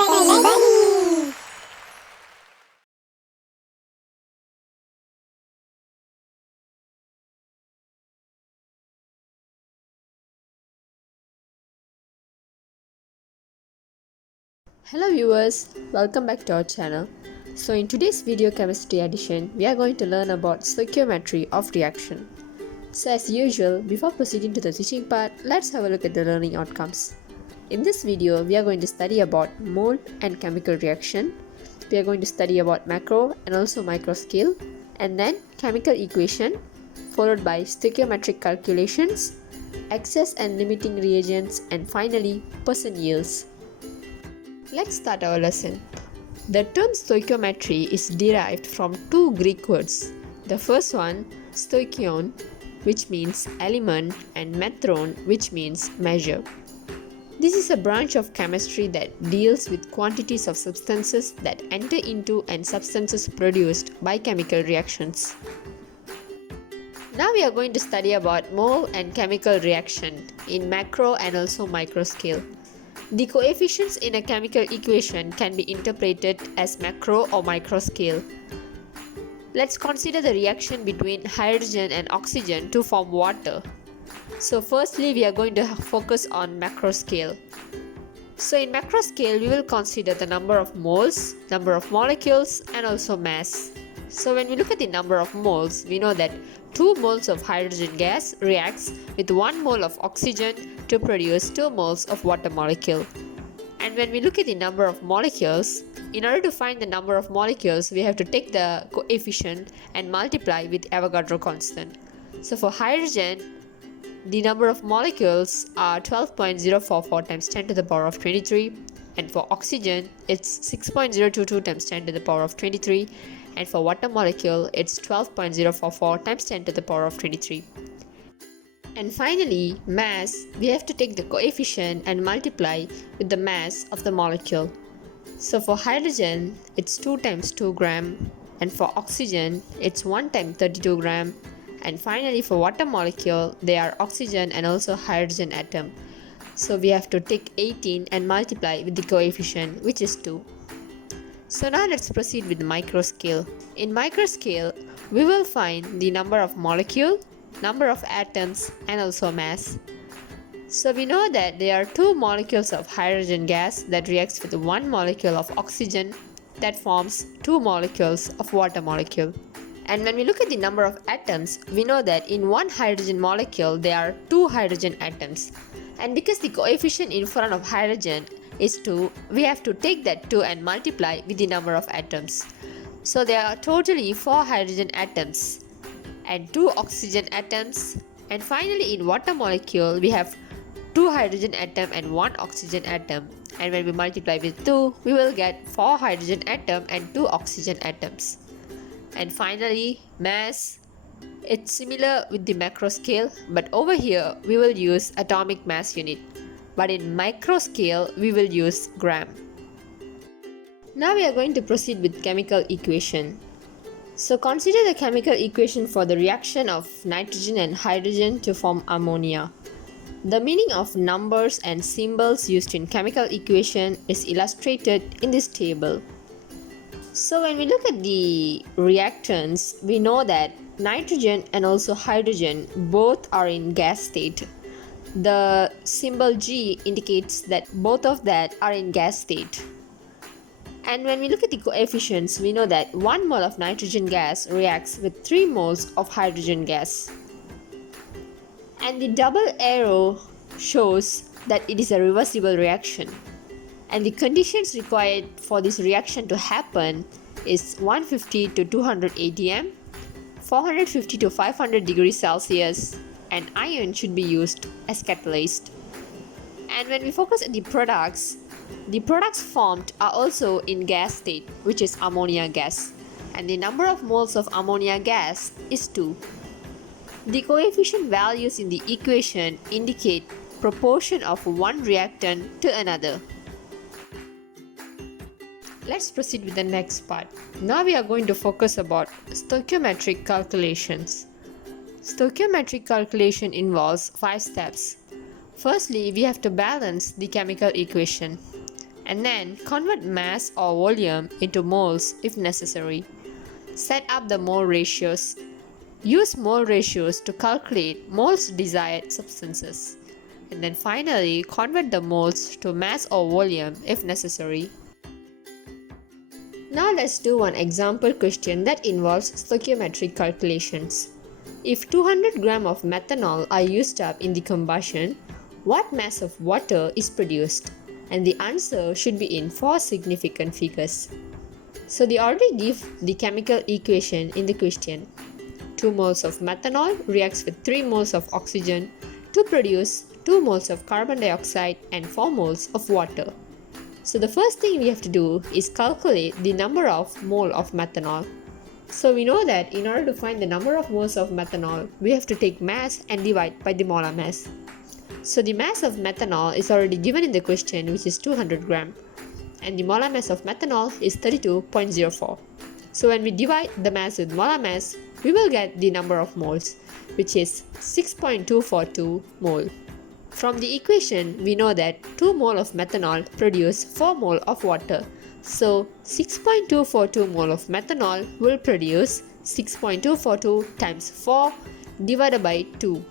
Everybody! Hello viewers, welcome back to our channel. So in today's video chemistry edition, we are going to learn about stoichiometry of reaction. So as usual, before proceeding to the teaching part, let's have a look at the learning outcomes. In this video, we are going to study about mole and chemical reaction. We are going to study about macro and also micro scale, and then chemical equation, followed by stoichiometric calculations, excess and limiting reagents, and finally percent yields. Let's start our lesson. The term stoichiometry is derived from two Greek words. The first one, stoichion, which means element, and metron, which means measure. This is a branch of chemistry that deals with quantities of substances that enter into and substances produced by chemical reactions. Now we are going to study about mole and chemical reaction in macro and also micro scale. The coefficients in a chemical equation can be interpreted as macro or micro scale. Let's consider the reaction between hydrogen and oxygen to form water. So firstly, we are going to focus on macro scale. So in macro scale, we will consider the number of moles, number of molecules, and also mass. So when we look at the number of moles, we know that 2 moles of hydrogen gas reacts with 1 mole of oxygen to produce 2 moles of water molecule. And when we look at the number of molecules, in order to find the number of molecules, we have to take the coefficient and multiply with Avogadro constant. So for hydrogen, the number of molecules are 12.044 times 10 to the power of 23, and for oxygen, it's 6.022 times 10 to the power of 23, and for water molecule, it's 12.044 times 10 to the power of 23. And finally, mass, we have to take the coefficient and multiply with the mass of the molecule. So for hydrogen, it's 2 times 2 gram, and for oxygen, it's 1 times 32 gram, and finally for water molecule, they are oxygen and also hydrogen atom. So we have to take 18 and multiply with the coefficient, which is 2. So now let's proceed with the micro scale. In micro scale, we will find the number of molecule, number of atoms, and also mass. So we know that there are 2 molecules of hydrogen gas that reacts with 1 molecule of oxygen that forms 2 molecules of water molecule. And when we look at the number of atoms, we know that in 1 hydrogen molecule there are 2 hydrogen atoms. And because the coefficient in front of hydrogen is 2, we have to take that 2 and multiply with the number of atoms. So there are totally 4 hydrogen atoms and 2 oxygen atoms. And finally in water molecule, we have 2 hydrogen atom and 1 oxygen atom. And when we multiply with 2, we will get 4 hydrogen atom and 2 oxygen atoms. And finally, mass, it's similar with the macro scale, but over here we will use atomic mass unit, but in micro scale we will use gram. Now we are going to proceed with chemical equation. So consider the chemical equation for the reaction of nitrogen and hydrogen to form ammonia. The meaning of numbers and symbols used in chemical equation is illustrated in this table. So when we look at the reactants, we know that nitrogen and also hydrogen both are in gas state. The symbol G indicates that both of that are in gas state. And when we look at the coefficients, we know that 1 mole of nitrogen gas reacts with 3 moles of hydrogen gas. And the double arrow shows that it is a reversible reaction. And the conditions required for this reaction to happen is 150 to 200 atm, 450 to 500 degrees Celsius, and iron should be used as catalyst. And when we focus at the products formed are also in gas state, which is ammonia gas, and the number of moles of ammonia gas is 2. The coefficient values in the equation indicate proportion of one reactant to another. Let's proceed with the next part. Now we are going to focus about stoichiometric calculations. Stoichiometric calculation involves 5 steps. Firstly, we have to balance the chemical equation. and then convert mass or volume into moles if necessary. Set up the mole ratios. Use mole ratios to calculate moles desired substances. And then finally, convert the moles to mass or volume if necessary. Now let's do one example question that involves stoichiometric calculations. If 200 grams of methanol are used up in the combustion, what mass of water is produced? And the answer should be in 4 significant figures. So they already give the chemical equation in the question. 2 moles of methanol reacts with 3 moles of oxygen to produce 2 moles of carbon dioxide and 4 moles of water. So the first thing we have to do is calculate the number of mole of methanol. So we know that in order to find the number of moles of methanol, we have to take mass and divide by the molar mass. So the mass of methanol is already given in the question, which is 200 grams, and the molar mass of methanol is 32.04. So when we divide the mass with molar mass, we will get the number of moles, which is 6.242 mole. From the equation, we know that 2 mole of methanol produce 4 mole of water. So 6.242 mole of methanol will produce 6.242 times 4 divided by 2.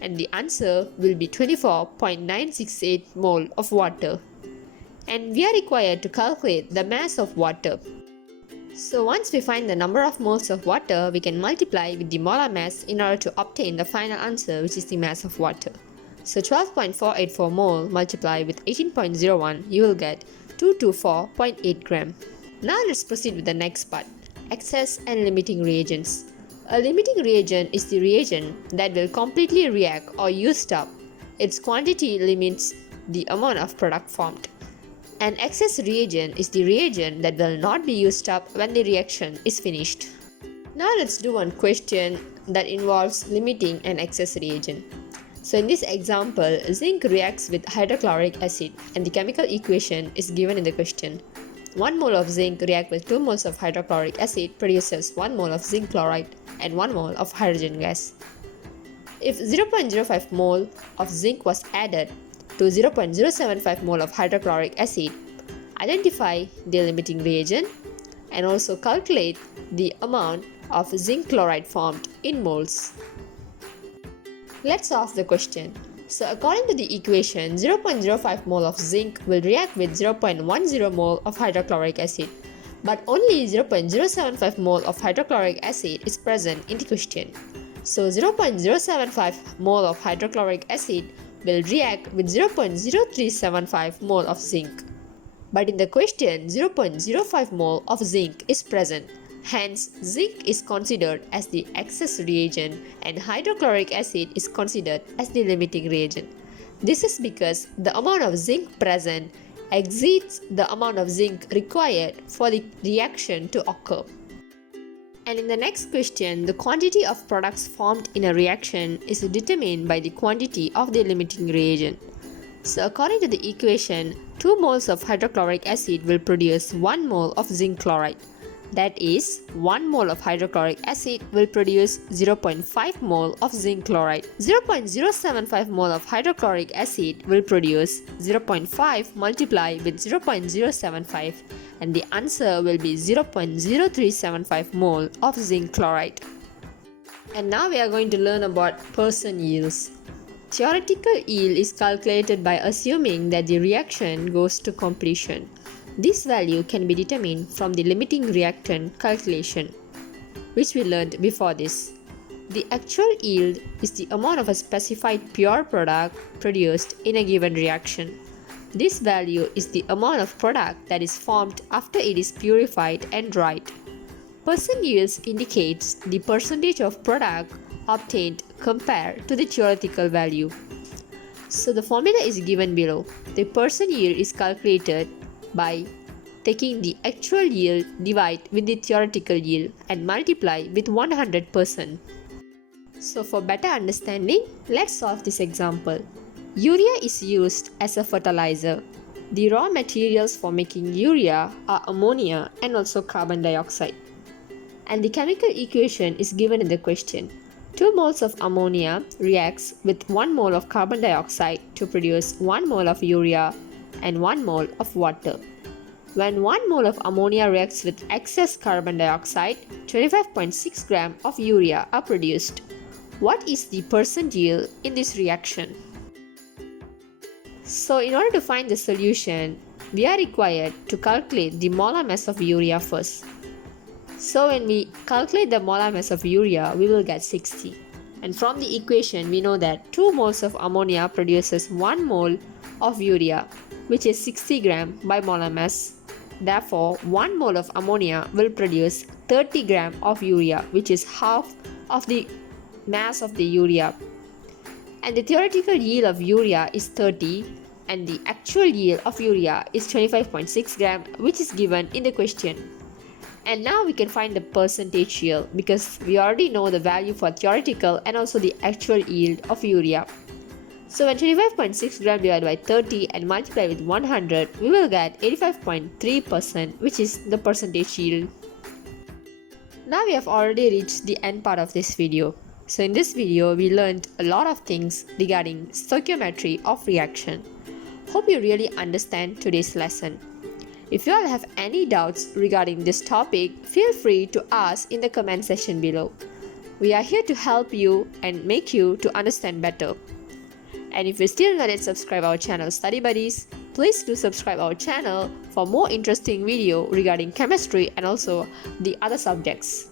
And the answer will be 24.968 mole of water. And we are required to calculate the mass of water. So once we find the number of moles of water, we can multiply with the molar mass in order to obtain the final answer, which is the mass of water. So 12.484 mole multiplied with 18.01, you will get 224.8 gram. Now let's proceed with the next part, excess and limiting reagents. A limiting reagent is the reagent that will completely react or used up. Its quantity limits the amount of product formed. An excess reagent is the reagent that will not be used up when the reaction is finished. Now let's do one question that involves limiting an excess reagent. So in this example, zinc reacts with hydrochloric acid and the chemical equation is given in the question. 1 mole of zinc reacts with 2 moles of hydrochloric acid produces 1 mole of zinc chloride and 1 mole of hydrogen gas. If 0.05 mole of zinc was added to 0.075 mole of hydrochloric acid, identify the limiting reagent and also calculate the amount of zinc chloride formed in moles. Let's solve the question. So according to the equation, 0.05 mole of zinc will react with 0.10 mole of hydrochloric acid, but only 0.075 mole of hydrochloric acid is present in the question. So 0.075 mole of hydrochloric acid will react with 0.0375 mole of zinc. But in the question, 0.05 mole of zinc is present. Hence, zinc is considered as the excess reagent and hydrochloric acid is considered as the limiting reagent. This is because the amount of zinc present exceeds the amount of zinc required for the reaction to occur. And in the next question, the quantity of products formed in a reaction is determined by the quantity of the limiting reagent. So according to the equation, 2 moles of hydrochloric acid will produce 1 mole of zinc chloride. That is, 1 mole of hydrochloric acid will produce 0.5 mole of zinc chloride. 0.075 mole of hydrochloric acid will produce 0.5 multiplied with 0.075, and the answer will be 0.0375 mole of zinc chloride. And now we are going to learn about person yields. Theoretical yield is calculated by assuming that the reaction goes to completion. This value can be determined from the limiting reactant calculation, which we learned before this. The actual yield is the amount of a specified pure product produced in a given reaction. This value is the amount of product that is formed after it is purified and dried. Percent yields indicates the percentage of product obtained compared to the theoretical value. So the formula is given below. The percent yield is calculated by taking the actual yield divided with the theoretical yield and multiply with 100%. So for better understanding, let's solve this example. Urea is used as a fertilizer. The raw materials for making urea are ammonia and also carbon dioxide. And the chemical equation is given in the question. 2 moles of ammonia reacts with 1 mole of carbon dioxide to produce 1 mole of urea, and 1 mole of water. When 1 mole of ammonia reacts with excess carbon dioxide, 25.6 grams of urea are produced. What is the percent yield in this reaction? So in order to find the solution, we are required to calculate the molar mass of urea first. So when we calculate the molar mass of urea, we will get 60. And from the equation, we know that 2 moles of ammonia produces 1 mole of urea, which is 60 grams by molar mass. Therefore, 1 mole of ammonia will produce 30 grams of urea, which is half of the mass of the urea. And the theoretical yield of urea is 30 and the actual yield of urea is 25.6 grams, which is given in the question. And now we can find the percentage yield because we already know the value for theoretical and also the actual yield of urea. So when 25.6 grams divided by 30 and multiply with 100, we will get 85.3%, which is the percentage yield. Now we have already reached the end part of this video. So in this video, we learned a lot of things regarding stoichiometry of reaction. Hope you really understand today's lesson. If you all have any doubts regarding this topic, feel free to ask in the comment section below. We are here to help you and make you to understand better. And if you still not yet subscribe our channel Study Buddies, please do subscribe our channel for more interesting video regarding chemistry and also the other subjects.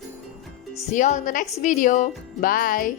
See you all in the next video. Bye.